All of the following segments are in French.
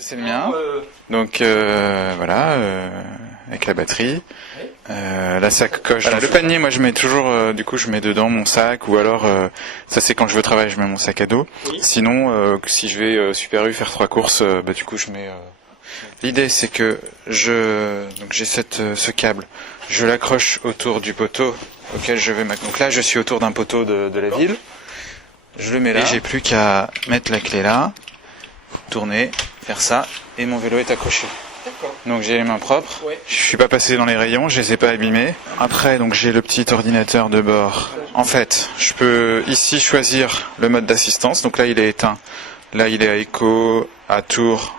C'est le mien. Donc voilà, avec la batterie. La sacoche. Voilà, le panier, moi je mets toujours, du coup je mets dedans mon sac, ou alors ça c'est quand je veux travailler, je mets mon sac à dos. Oui. Sinon, si je vais Super U faire 3 courses, bah du coup je mets. L'idée c'est que donc j'ai ce câble, je l'accroche autour du poteau auquel je vais mettre. Donc là je suis autour d'un poteau de la ville. Je le mets là. Et j'ai plus qu'à mettre la clé là, tourner, faire ça, et mon vélo est accroché. Donc j'ai les mains propres, ouais. Je suis pas passé dans les rayons, je les ai pas abîmés. Après donc j'ai le petit ordinateur de bord. En fait, je peux ici choisir le mode d'assistance. Donc là il est éteint. Là il est à éco, à tour,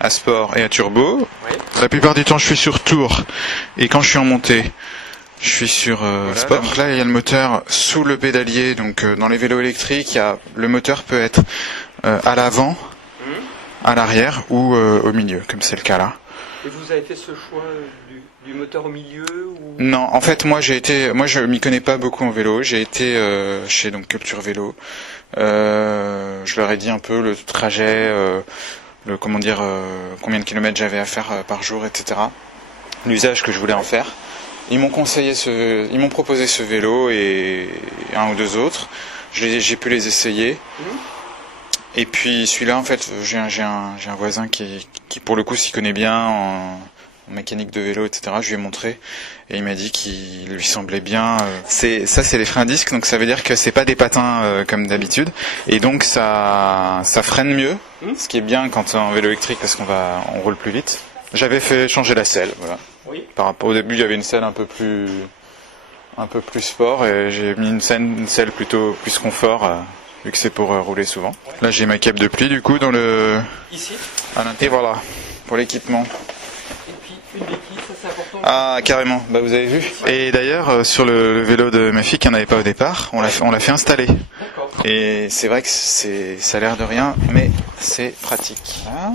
à sport et à turbo. Ouais. La plupart du temps je suis sur tour. Et quand je suis en montée, je suis sur voilà, sport. Donc là il y a le moteur sous le pédalier. Donc dans les vélos électriques, le moteur peut être à l'avant, à l'arrière ou au milieu, comme c'est le cas là. Et vous avez fait ce choix du moteur au milieu ou... Non, en fait moi je m'y connais pas beaucoup en vélo. J'ai été chez donc Culture Vélo. Je leur ai dit un peu le trajet, combien de kilomètres j'avais à faire par jour, etc. L'usage que je voulais en faire. Ils m'ont proposé ce vélo et un ou deux autres. J'ai pu les essayer. Et puis celui-là, en fait, j'ai un voisin qui pour le coup s'y connaît bien en mécanique de vélo, etc. Je lui ai montré et il m'a dit qu'il lui semblait bien. C'est les freins à disque, donc ça veut dire que c'est pas des patins comme d'habitude, et donc ça freine mieux, ce qui est bien quand en vélo électrique parce on roule plus vite. J'avais fait changer la selle, voilà. Oui. Au début, il y avait une selle un peu plus sport et j'ai mis une selle plutôt plus confort. Vu que c'est pour rouler souvent. Ouais. Là j'ai ma cape de pluie du coup dans le... Ici. Et voilà, pour l'équipement. Et puis une béquille, ça c'est important. Ah carrément, bah vous avez vu. Et d'ailleurs sur le vélo de ma fille qui n'y en avait pas au départ, on l'a fait installer. D'accord. Et c'est vrai que ça a l'air de rien, mais c'est pratique. Voilà.